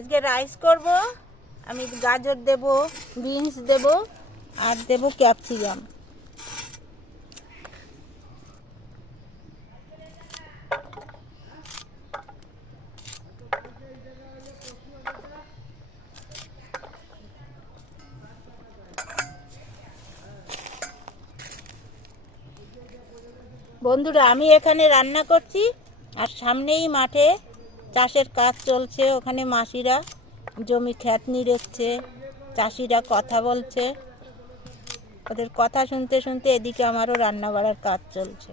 আজকে রাইস করব। আমি গাজর দেব, বিনস দেব আর দেব ক্যাপসিকাম। বন্ধুরা, আমি এখানে রান্না করছি আর সামনেই মাঠে চাষের কাজ চলছে। ওখানে মাসিরা জমি খ্যাত নিড়েচ্ছে, চাষিরা কথা বলছে। ওদের কথা শুনতে শুনতে এদিকে আমারও রান্না বাড়ার কাজ চলছে।